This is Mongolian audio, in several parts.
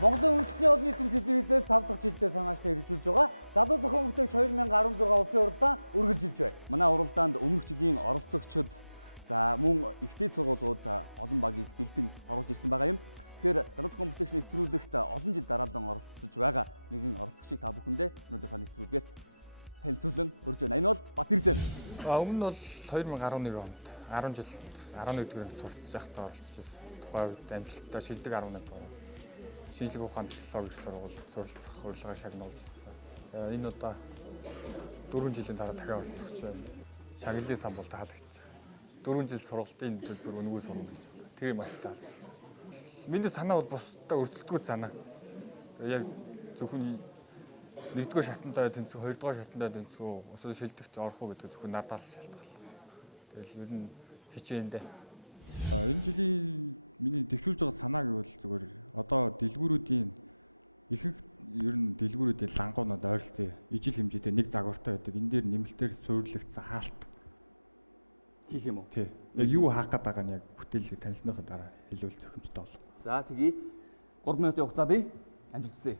Монголын үндэсний олон нийтийн телевизээс 5 дахь жилдээ санаачлан хэрэгжүүлж байгаа залуу зохион бүтээгч 2016 улсын уралдаан үргэлжилж байна. Манай уралдаанд өмнөх жилийн оролцогчид мөн ихтэй сургуулиуд олон багийг бэлдэн оруулж ирсэн байгаа юм. Тэгэхээр залуу зохион бүтээгч нэвтрүүлэгт олон жил дараалан оролцож байгаа нэгэн оролцогчийг та бүхэндээ өнөөдрийнхөө нэвтрүүлгээд танилцуулан өрж байна. Энэ бол Батэрдэн. Өмнө нь бол 2011 онд 10 жил 11 дугаар сурч байхдаа оролцож байсан. Тухайн үед амжилттай шилдэг 11 дугаар шинжлэх ухааны технологийн сургууль суралцах урилгыг шагнуулж байсан. Энэ удаа 4 жилийн дараа дахин оролцох чинь шагналын сан бол таалагдж байгаа. 4 жил сургалтын төлбөр үнэгүй сурна гэж байна. Тэр юм аттай. Миний санаа бол бусдаа өрсөлдөггүй санаа. Яг зөвхөн нэгдүгээр шатандаа тэнцүү, хоёрдугаар шатандаа тэнцүү, өсвөр шилдэгт орох уу гэдэг зөвхөн надаас шалтгаална. Тэгэл ер нь хичээндээ. Энэ жилийн миний дэвшүүлж байгаа санаа гэвэл зүгээр одоо дэлгүүрүүдийн ихэнх ер нь дэлгүүрүүдийн лангуунууд ойролцоо ижил хэмжээтэй нэг загвартай байдаг. Энэ дээр нэмэлтээр суурилагдсан хаалт Хийх юм уу? тий. Яг юу хаах гээд байгаа нь яг бүтээлийг таньсныхаа дараа хэлвэл зохимжтой бол. За тэгье. 3 минутын хугацаа бий. Амжилт хүсье.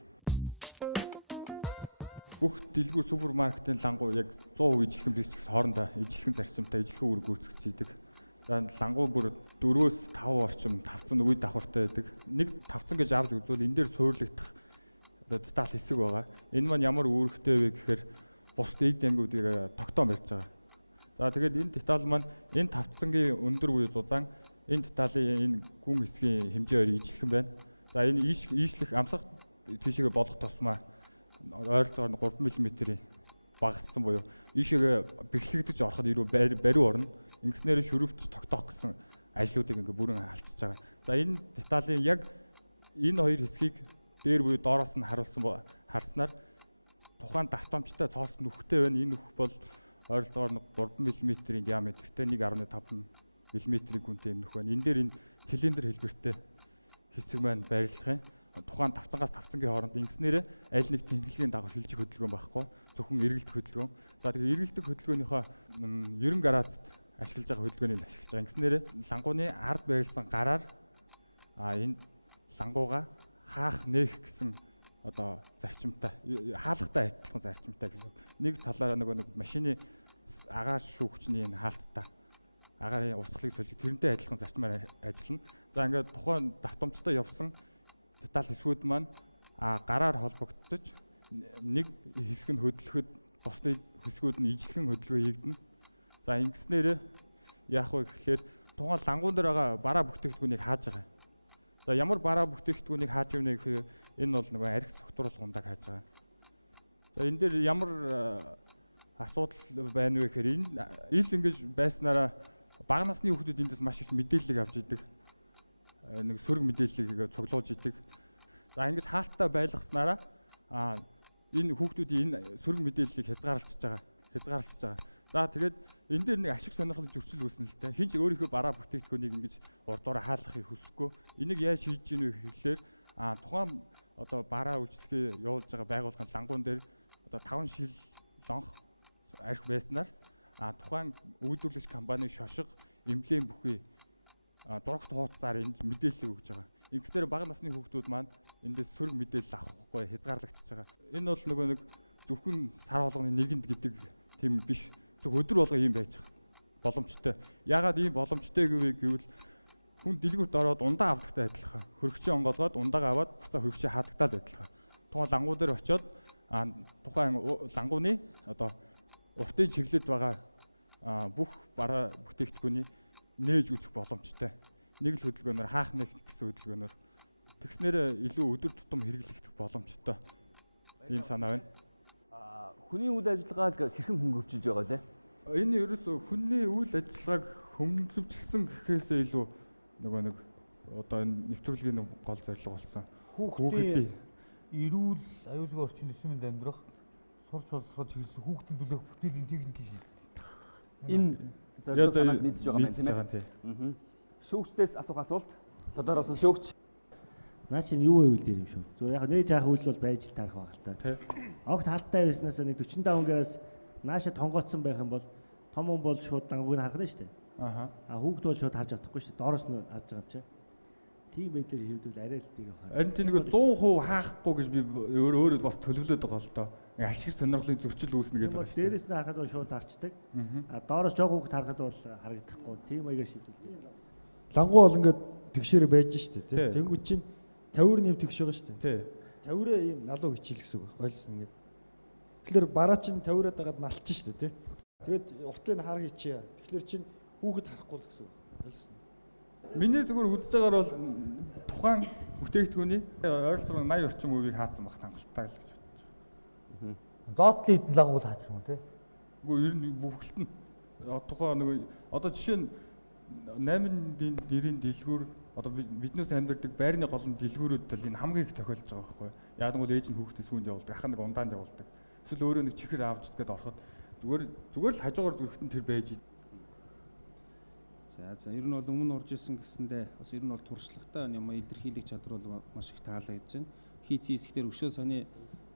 Бүх дэлгүүр супермаркетын лангуу яг 100% ижилхэн бизнес хоорондоо ижилхэн зарчимтай ижилхэн үүрэг гүйцэтгэж идэг. За лангуу бүр 4-5 орчим тавцан үе давхартай байдаг. Нэг тавцан гэж авч үзвэл энэ дээр суурилагдах деталь хэсэг байгаа. Энэ маань ямар үүрэгтэй вэ гэхээр бус дэд ангиудыг тогтоом барьж байгаа. За тэгээд энэ деталь маань энэ тавцангийн өндөр буюу зузаан энэ деталийн энэ гүн хэсгийн хэмжээ хоёр ижилхэн байна. За энэ ийшлэх амсах тийшээгээ болох тусмаа ойролцоогоор 3 мм-ийн багассан буюу ийшээгээ бэхлэгдэж ороход ирүү бариу орно. Ингэснээр шөрөвч тогтоох гэсэн ажлуудыг ингээ бүрэн алдчихж байгаа. За энэ деталийн яг энэ хоёр хэсгийг дээр буюу доороос нь харснаар тухайн давтамжтай цоос нүхтэй байна. Энэ нүх бол ойролцоогоор 3 мм-ийн диаметртэй 1.5 мм-ийн гүнтэй юм нүх байна. Энэ дээр энэ цилиндр хэлбэртэй хэсэг маань байрлах юм. Тухайн тавцангаас тавцангийн хооронд ингэснээр аль нэг тэнхлэгийн дагуу шилжих хөдөлгөөн байхгүй. Зөвхөн эргэлдэх хөдөлгөөн. За тэгээ эргэлдэх хөдөлгөөнийхөө 90 градусд ашиглаж байгаа хөдөлгөөнийг ашиглаж байгаа. Ингэснээр лангууны ард байрласан гараар энэ лангууга хаах нээх гэсэн одоо зарчимтай хаалгатай адилхан зарчимтай гэсэн. Нэг талаараа нэг машины агаар шүүгчний энэ хаалттай агаарын урсгалыг сольж тэрнтэй адилхан зарчмаар ажиллана. За ингээд тухайн давтамжтай явсан деталь хэсгүүд маань гараар холбогдож нэг хэсэг нь хөдлөхөд бусны хэсгүүд нь ижилхэн хөдөлгөөн хийгдэнэ. За ингэснээр яах вэ гэхээр тухайн лангуун дээр байгаа бараа бүтээгдэхүүнийг хааж байгаа. За ямар бараа бүтээгдэхүүнийг хааж ивнэ гэхээр энэ бол нөгөө арх согтруулгундаг хааж байгаа. За энэ дээр ямар асуудал байна вэ гэхээр энэ ил ингэж байснараа бага насны хүүхдүүд эндээс маш их мэдээлэл авч идэг. Нэг сөрөг мэдээллийг цуглуулж идэг. За ингэж хаалттай байлгаснараа энэ хүүхдүүдийн энэ сөрөг мэдээллийг хязгаарлалцж байгаа. За тэгээд энэ дээр нэг ашиг сонирхол зөрчил үүснэ л дээ. Хинч өөрийнхөө бараа бүтээгдэхүүнийг ингэж урдуураа хаалгахыг хүсэхгүй. Энийг яаж шийдэж гинэ вэ гэхлээр тухайн одоо бараа үйлчлэгээ явуулж байгаа байгууллагын лангуун дээр одоо 5 шил лонх арх байснаар тухайн үйлдвэрлэгч компаниг шошго эмблем бүхий зурагт хуудасаар энд мэдээлэл өгж байгаа. Ингэснээр бага насны хүүхдүүд маань эндээс сөрөг мэдээлэл авахгүй хязгаарлагдчихж байгаа. Энэ бол нөгөө нэг зөвхөн сар болгоны нэгэнд гэдэг тийм биш. Зөв өдөр болго юм байж боломжтой. Яагаад ийм боломжтой гэвэл хүн дэлгүүрт ороод ундаа авдагтай адилхан. Хөрөгчийн онгоолгоод ундаага аваад буцаа хөрөгчийн хаадагтаад адилхан. Тухайн лангуу дээр очиод тухайн лангууны одоо уртын чиглэлд байгаа бүх бараа бүтээгдэхүүний нээж үзэх боломжтой. Нэг л хөдөлгөөнөөр хаах нэг гэсэн хөдөлгөөнөөр тэгснээр илүү өдөр тутам хэрэглэгдэх боломжтой. Ийм санаа байна. Хүний үйл ажиллагааг хэрхэн хөнгөвчилж байгаа лээ? Энэ ерөөсөө хүний үйл ажиллагааг хөнгөвчлсөн гэхээсээ илүү нөгөө нэг одоо энэ нэвтрүүлгийн гол зорилго болсон. Хүүхдийн эрүүл аюулгүй орчин нөхцөлд амьдрах сурч боловсрол чиглэсэн хүүхдийн төлөөх бүтээлийн техникийн шийдэл. Энэ зорилго санаанд нийцж байгаа юм тийм ээ. Шүүгчдээс асуух асуулт. Содор авсан шүүгч. Наа чинь юу байвал дээр юм шүү. Зүгээр яг нээж яах үйл бол байж таарах байгаа л та. Огт халттай байснаас нэг 45 градус нааша тонгооцсон байх юм бол том хүн бол шууд дангууг нь харах нь шүү дээ. Хүүхд бол шууд харж авахгүй шүү дээ. Доороос нь харж байгаа юм чи. тийм байдлаар хийвдвэл арай л дээр байна. Харин тийм нэг 100% хаахгүй гэж би өөрөө бас төлөвлөд байгаа л доо. Ашиг сонирхлын зөрчил үүснэ гэдэг байна. Дээрээс нь харахад бол шууд харцдаг. Доороос жоох хүүхд харахад бол харагдахгүй. Тийм маягаар шийдвэрлэдэг. Лангуу бол ингээд тэгшээрээ байж штэ тий. Тэнгүүд чинь 50 нэм тэгш байгаа штэ. Тий. 50-аа ийм налуу хичээл гэсэн үг ойлгосон ингээд. Тэгэхээр бараа чинь 50-аад дагаад налчин штэ тий. Тэгээд уртлыг хар хийчихье. Тэгэхээр чинь хүүхэд харахгүй л гэсэн үг ойлгосон. Миний зүгээр үзэж байгаагаар бол тухайн бүтээгдэхүүний ойролцоогоор 80 орчим үеийг хаацсан байх хангалттай л гэж бодож байна. Доотлын эдэн лангуул хаачих юм те. Үгүй ер нь бүхэлд нь тухайн нэг одоо жишээ нь 8-ын нэрийн дэлгүүр одоо биднээс амьдардаг байрны гол нь дэлгүүрүүд л энэ хамгийн их тохиолдож байгаа байхгүй. Яг нь бол ээж нь хүүхдээ сүүнд явуулдаг, ах нь нэг ундаанд явуулдаг. Эсвэл өөрөө нэг чихэр аавч гэдгээд ороход зүгээр л хажуугаар зүрхтэн тэр байж. За ер нь бол өмнө орж исэн гэсэндээ бас ер нь бол туршлагатай юм илэрхийлэх чадвар бол маш их таалагдж байна. Хийцэн хэсгээр өшөө сони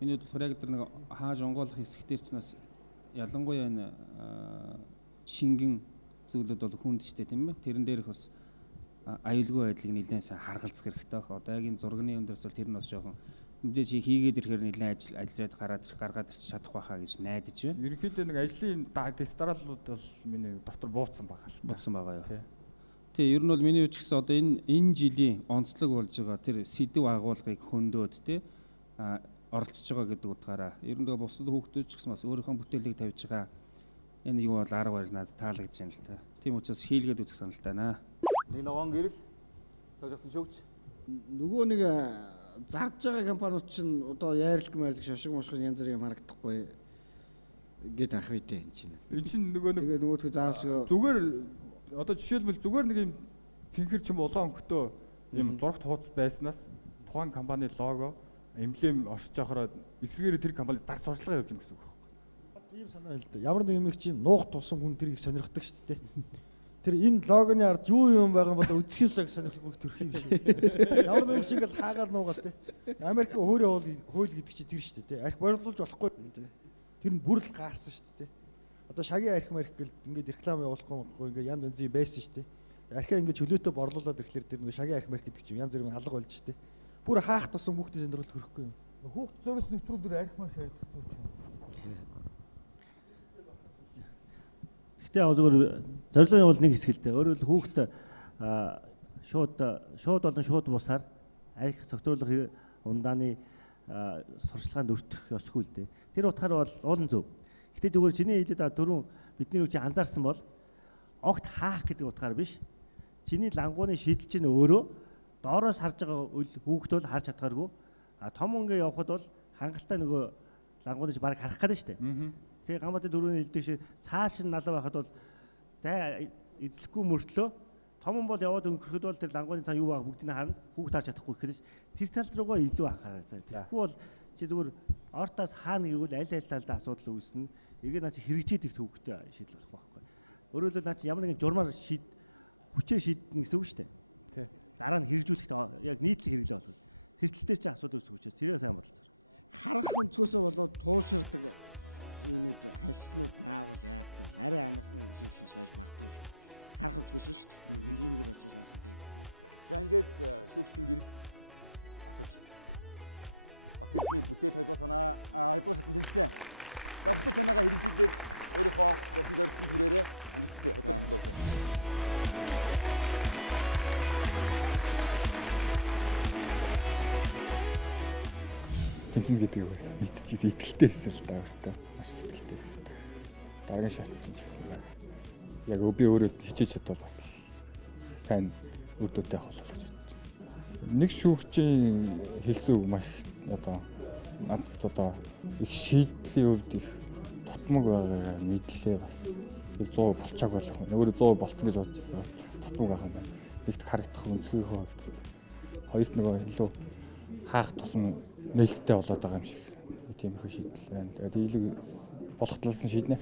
миний болохоор яг тэр нэг хааж онгоолох хэсгээр ч бас ялангуяа энэ шингэн зүйлүүд бол хүнд штэ тийм ээ. Тэрэн дээрх бас аюулгүй байдлыг нэлээд сайн харгалзах хэрэгтэй байна. Одоо яг энэ зургийн өндөрс бол тэр нь бас жоохон мэдээж хийгээд ирэхээр нэлээд ажиллаад гаргаад ирч чадах байхаа гэж найдаж байна. Ерөнхийдөө нэг ажлын дистаралууд бол миний дотор бууцсан байгаа л. Бууцсан байгаа юу. Тэгээ ер нь бол миний үуч гэсэн одоо энэ жилийн онцлог болж байгаа тэр сэдв агуулгыг хөндөөд тий оролцож байгаа гэдэг утгаараа ер нь бусад хүүхдүүд ч гэсэн бас өөрийнхөө бүтээлийг тавьж байгаа энэ юу бол арга барил надад таалагдж байна л та. Тийм учраас хийлгээд үзэх саналтай байна. Нэг ногоон гэрэл сожигдсон шүүгч. Нөгөө нэг зарж байгаа компаниуд чинь одоо яарилт маяг шошиг мошгон янз бүрийн юм харагдахгүй гээд ах үйтэй энэ чинь. Энэ чинь нөгөө нэг тэгээ нөгөөдгөө заавч зүгээр одоо жишээлбэл зүгээр нэг юм цэнхэр ч юм улаан өнгөтэй юм зурагт хуудас байснаас тухайн компани лого эмблем оршиж явахаар эсрэгээр тэр компани дар сурчлага явуулна гэсэн үг байна. Ийм санаа л да. Ямар нэг юм их чинь нуух тусан хүн тэрийг сонирхдаг шүү дээ. Тэр энэ логоны ард юу юм байгаа бол үзэх юмсаг сонирхол бүх төрх юм шүү. Ямар нэг шиг л хаагаад нуугаад те. Америк хөөрийн хууль гэдэг чинь тэр шүү дээ. Арх борлуулж болохгүй. Тэр нь бүр л гаарсан шүү дээ. Одоо шагийн арх гэл ингээд реклам явуулахгүй ингээд янз янзын байсан шүү дээ. Архиа ингээд чөлөөтэй борлуулад ирэхлээр тэр нэг шагийн арх гэдэг чинь янз бүрийн алга болж шүү дээ. Бүр хаах тусан хүүхдийн сонирхол хөрөхгүй юм. Хүүхд зурс нэвтрүүлгээр арх марх ярьдаг зүйл чинь. Гэтэ яг зөвхөн зорилгын бол нэг хэсэг л дээ. Өөрөөр хэл хүүхд шууд болон шууд бусаар арх цогцорлох ундааны сурчлагын өртөх ёсгүй л дээ. Тэр утгаар бол уулын зөв. Гэтэ зүгээр чиний хэлээд дөрөв бидний үчи анзаарсан бол огт хаах гэдэг утгаар биш. Чиний лангууны шийдэл чинь өөрөө доороос харж байгаа хүүхд бол харж чадхааргүй. Том ингээ явхад бол хангалттай нөгөө лангууны баг харах гэдэг шүү дээ. Тэгээ гамбатын дөрөвний хэлдэг шиг цааш нь налуу байхад бол зай эзлэхгүй мөртлөө том бол яваад өнгөрөхөд бол тэр лангууны цаа юу байгаа бүгдийг харна. Хүүхд харж чадахгүй гэхэд тэр тал руугаа илүү анхаарах. Тэгэхгүй бол чи зүгээр ортоос хаана гэвэл аль талдаа асуудал үүснэ. Эргээ наа чи хэрэгжээд их төвхтэй шийдэл болох байхгүй. Өөрөөр хэлбэл наа чи ямар нэгэн журмаар хүчээр шийднэ гэсэн үг шүү дээ. Тий. Дараа нь хэрэгжүүлэхдээ яг нийтлэг хэрэглээ болгох. Тэр тал дээр чи асуудал үүсэх учраас тэрийг сайн бодлоо. Харах өнцгөөсөө болоод тууширдаг юунууд хальснууд наавал яатна. Арай амархан шийдэл бас байж магадгүй. Харах өнцгөөсөө шүү дээ. Ийм нэр болсон санагдав. За ингээд шүүгчийн гэрэл асууж. Батэрний бүтээл холбоо санаа холбоо шатнд хэлсэн. За бүтээл санаагаа хэрэгжүүлээд өөрийнхөө ясан зорилтын түрээрээ амжилтсан холбоо шатнд өгдөө. Тэнцэн гэдэг бас мэдчихсэн итгэлтэй байсан л да өөртөө маш итгэлтэй. Дараагийн шат чинь гэсэн байна. Яг би өөрөө хичээж чадвал бас сайн үрдөөтэй авах болов гэж байна. Нэг шүүгчийн хэлсэн үг маш одоо надад одоо их шийдлийн хувьд их тутмаг байгаа мэдлээ бас 100 болчааг болох. Өөрөө 100 болцсон гэж бодож байсан бас тутмаг байгаа юм байна. Нэгт харагдах өнцгийн хувьд хоёрт нөгөө илүү хаах тусам нээлттэй болоод байгаа юм шиг тиймэрхүү шийдэл байна. Тэгээд дийлэг болох талаас нь шийднэ.